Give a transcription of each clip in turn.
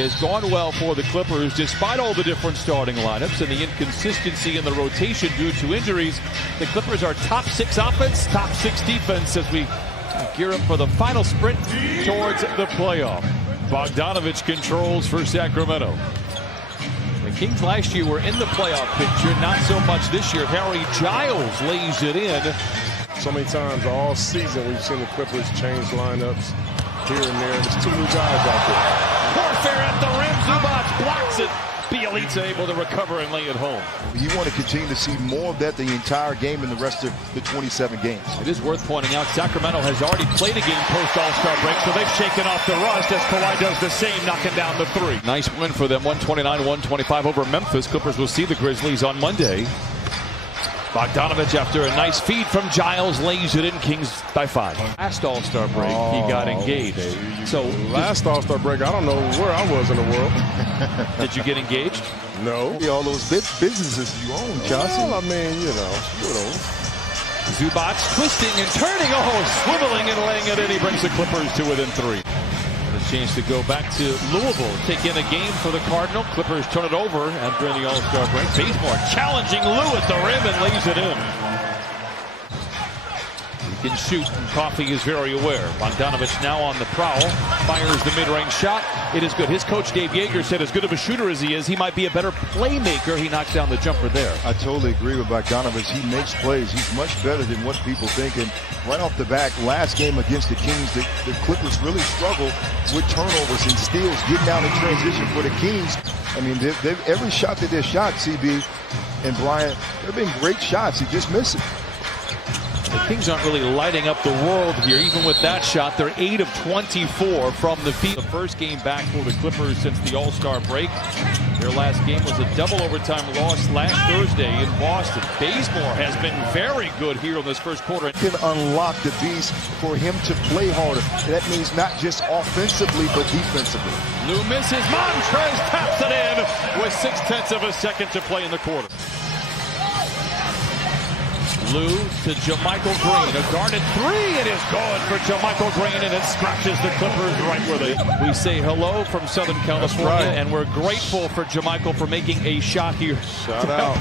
has gone well for the Clippers despite all the different starting lineups and the inconsistency in the rotation due to injuries. The Clippers are top 6 offense, top 6 defense as we gear up for the final sprint towards the playoff. Bogdanovich controls for Sacramento. The Kings last year were in the playoff picture, not so much this year. Harry Giles lays it in. So many times all season we've seen the Clippers change lineups here and there. There's too many guys out there. Warfare at the rim. Zubac blocks it. Bielitsa able to recover and lay it home. You want to continue to see more of that the entire game and the rest of the 27 games. It is worth pointing out Sacramento has already played a game post All-Star break, so they've shaken off the rust as Kawhi does the same, knocking down the 3. Nice win for them, 129-125 over Memphis. Clippers will see the Grizzlies on Monday. Bogdanovich, after a nice feed from Giles, lays it in. Kings by 5. Last All-Star break, he got engaged. So last All-Star break, I don't know where I was in the world. Did you get engaged? No. All those businesses you own, Chauncey. Well, I mean, you know. Zubac twisting and turning, swiveling and laying it in. He brings the Clippers to within 3. A chance to go back to Louisville, take in a game for the Cardinal. Clippers turn it over after the All-Star break. Bazemore challenging Lou at the rim and lays it in. He can shoot, and Coffey is very aware. Bogdanovich now on the prowl, fires the mid-range shot. It is good. His coach Dave Yeager said as good of a shooter as he is, he might be a better playmaker. He knocked down the jumper there. I totally agree with Bogdanovich. He makes plays. He's much better than what people think. And right off the bat, last game against the Kings, the Clippers really struggle with turnovers and steals, getting out in transition for the Kings. I mean, every shot that they shot, CB and Bryant, they've been great shots. He just missed it. The Kings aren't really lighting up the world here. Even with that shot, they're 8 of 24 from the field. The first game back for the Clippers since the All-Star break. Their last game was a double overtime loss last Thursday in Boston. Bazemore has been very good here in this first quarter. Can unlock the beast for him to play harder. That means not just offensively, but defensively. Lou misses. Montrez taps it in with 0.6 of a second to play in the quarter. Lou to JaMychal Green. A guarded 3. It is good for JaMychal Green, and it scratches the Clippers right where they. We say hello from Southern California, right. And we're grateful for JaMychal for making a shot here. Shout out,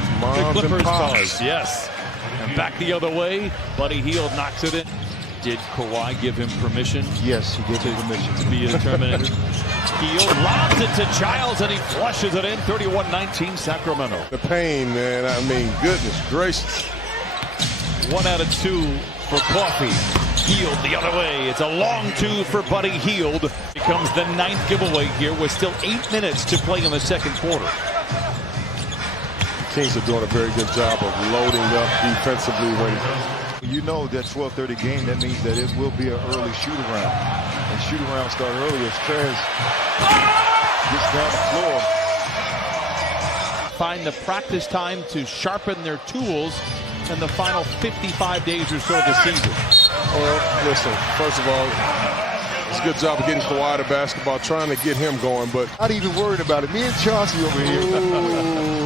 the Clippers cause. Yes. And back the other way. Buddy Hield knocks it in. Did Kawhi give him permission? Yes, he gave him permission to be a Terminator. Hield lobs it to Giles, and he flushes it in. 31-19 Sacramento. The pain, man. I mean, goodness gracious. 1 out of 2 for Coffey. Hield the other way. It's a long 2 for Buddy Hield. Becomes the 9th giveaway here with still 8 minutes to play in the second quarter. The Kings are doing a very good job of loading up defensively. When you know that 12:30 game, that means that it will be an early shoot-around. And shoot-around start early as Trez gets down the floor. Find the practice time to sharpen their tools in the final 55 days or so of the season. Well, listen, first of all, it's a good job of getting Kawhi to basketball, trying to get him going, but not even worried about it. Me and Chauncey over here.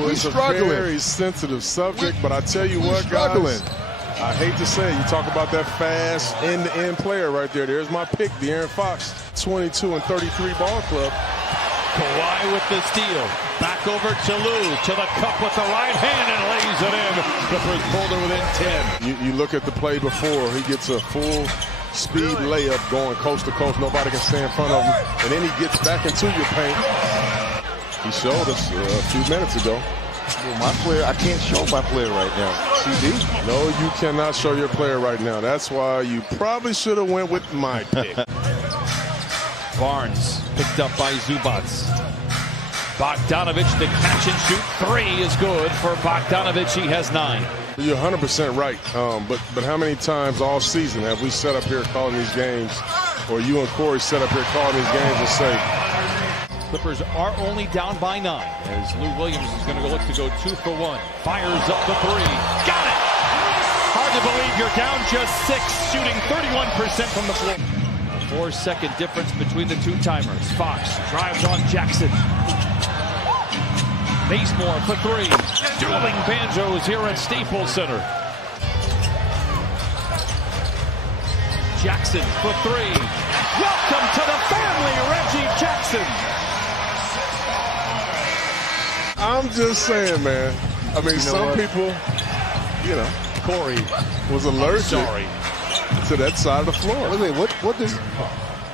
It's struggling. A very sensitive subject, but I tell you what, guys, I hate to say it, you talk about that fast end-to-end player right there. There's my pick, De'Aaron Fox, 22 and 33 ball club. Kawhi with the steal. Back over to Lou, to the cup with the right hand, and lays it in. Clippers pulled it within 10. You look at the play before. He gets a full speed layup going coast to coast. Nobody can stay in front of him. And then he gets back into your paint. He showed us a few minutes ago. Well, my player, I can't show my player right now. CD? No, you cannot show your player right now. That's why you probably should have went with my pick. Barnes picked up by Zubac. Bogdanovich, the catch and shoot 3 is good for Bogdanovich. He has 9. You're 100% right. But how many times all season have we sat up here calling these games, or you and Corey sat up here calling these games and say, Clippers are only down by 9 as Lou Williams is going to look to go 2 for 1. Fires up the 3. Got it! Hard to believe you're down just 6, shooting 31% from the floor. 4-second difference between the two timers. Fox drives on Jackson. Bazemore for 3. Dueling banjos here at Staples Center. Jackson for 3. Welcome to the family, Reggie Jackson. I'm just saying, man. I mean, some people, you know, Corey was allergic to that side of the floor. Wait, what does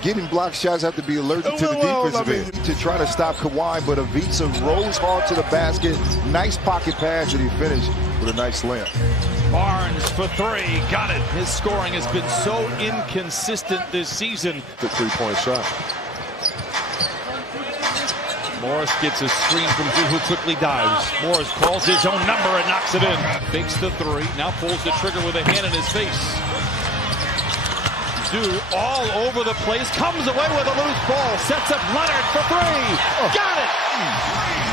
getting block shots have to be allergic to the defensive end? To try to stop Kawhi, but Avisa rolls hard to the basket. Nice pocket pass, and he finished with a nice slam. Barnes for three. Got it. His scoring has been so inconsistent this season. The three-point shot. Morris gets a screen from Drew, who quickly dives. Morris calls his own number and knocks it in. Fakes the three. Now pulls the trigger with a hand in his face. Drew all over the place. Comes away with a loose ball. Sets up Leonard for three. Got it.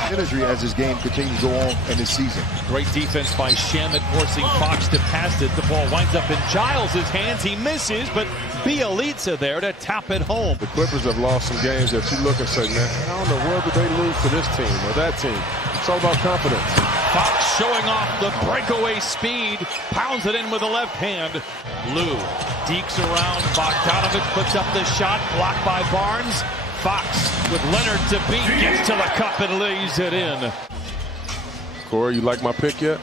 Energy as his game continues to go on in this season. Great defense by Shamet, forcing Fox to pass it. The ball winds up in Giles' hands. He misses, but Bielitsa there to tap it home. The Clippers have lost some games that you look and say, man, I don't know, where did they lose to this team or that team? It's all about confidence. Fox showing off the breakaway speed. Pounds it in with the left hand. Lou dekes around. Bogdanovic puts up the shot. Blocked by Barnes. Fox with Leonard to beat. Gets to the cup and lays it in. Corey, you like my pick yet?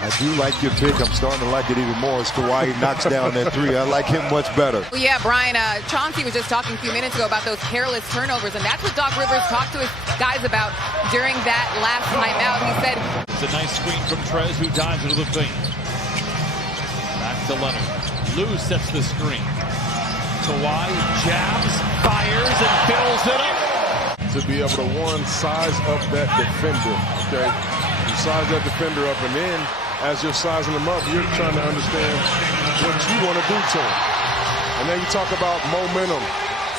I do like your pick. I'm starting to like it even more as Kawhi knocks down that three. I like him much better. Well, yeah, Brian, Chauncey was just talking a few minutes ago about those careless turnovers, and that's what Doc Rivers talked to his guys about during that last timeout. He said, it's a nice screen from Trez, who dives into the paint. Back to Leonard. Lou sets the screen. Kawhi jabs, fires, and fills it up. To be able to, one, size up that defender, okay? You size that defender up, and then as you're sizing them up, you're trying to understand what you want to do to them. And then you talk about momentum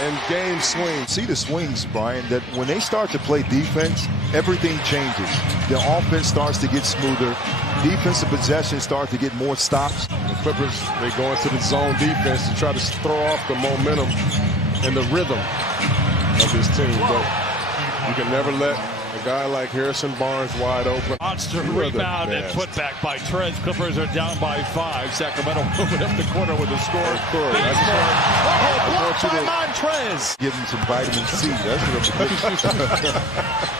and game swings. See the swings, Brian, that when they start to play defense, everything changes. The offense starts to get smoother. Defensive possession starts to get more stops. The Clippers, they go into the zone defense to try to throw off the momentum and the rhythm of this team. But you can never let a guy like Harrison Barnes wide open. Monster rebound and put back by Trez. Clippers are down by 5. Sacramento moving up the corner with a score. Blocked by Montrez. Give him some vitamin C. That's what I'm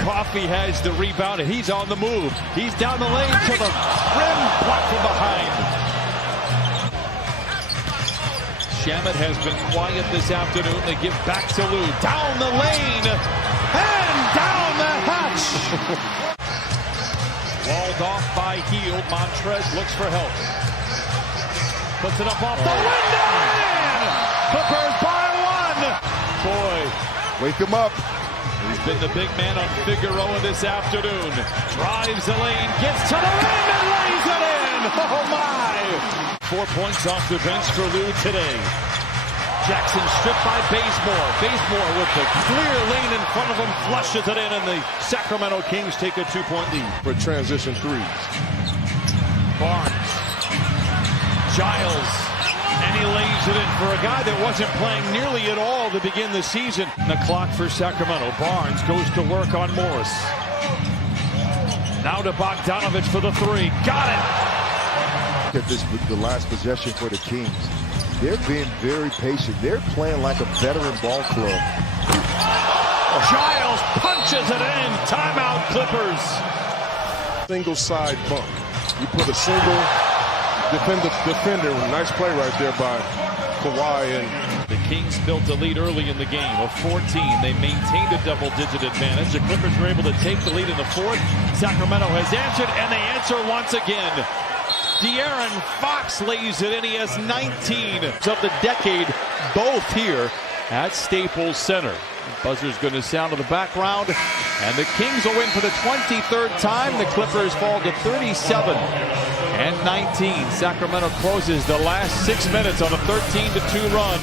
Coffee has the rebound, and he's on the move. He's down the lane to the rim, blocked from behind. Shamet has been quiet this afternoon. They give back to Lou. Down the lane, and down the hatch. Walled off by Hield. Montrez looks for help. Puts it up off the window, and Clippers by 1. Boy. Wake him up. He's been the big man on Figueroa this afternoon. Drives the lane, gets to the rim, and lays it in. Oh, my. 4 points off the bench for Lou today. Jackson stripped by Bazemore. Bazemore with the clear lane in front of him, flushes it in, and the Sacramento Kings take a 2-point lead. For transition threes. Barnes. Giles. And he lays it in for a guy that wasn't playing nearly at all to begin the season. The clock for Sacramento. Barnes goes to work on Morris. Now to Bogdanovic for the three. Got it! Look at this, the last possession for the Kings. They're being very patient. They're playing like a veteran ball club. Giles punches it in. Timeout, Clippers. Single side bump. You put a single defender. Nice play right there by Kawhi. And the Kings built a lead early in the game of 14. They maintained a double-digit advantage. The Clippers were able to take the lead in the fourth. Sacramento has answered, and they answer once again. De'Aaron Fox lays it in. He has 19 of the decade, both here at Staples Center. The buzzer's going to sound in the background, and the Kings will win for the 23rd time. The Clippers fall to 37 and 19. Sacramento closes the last 6 minutes on a 13-2 run.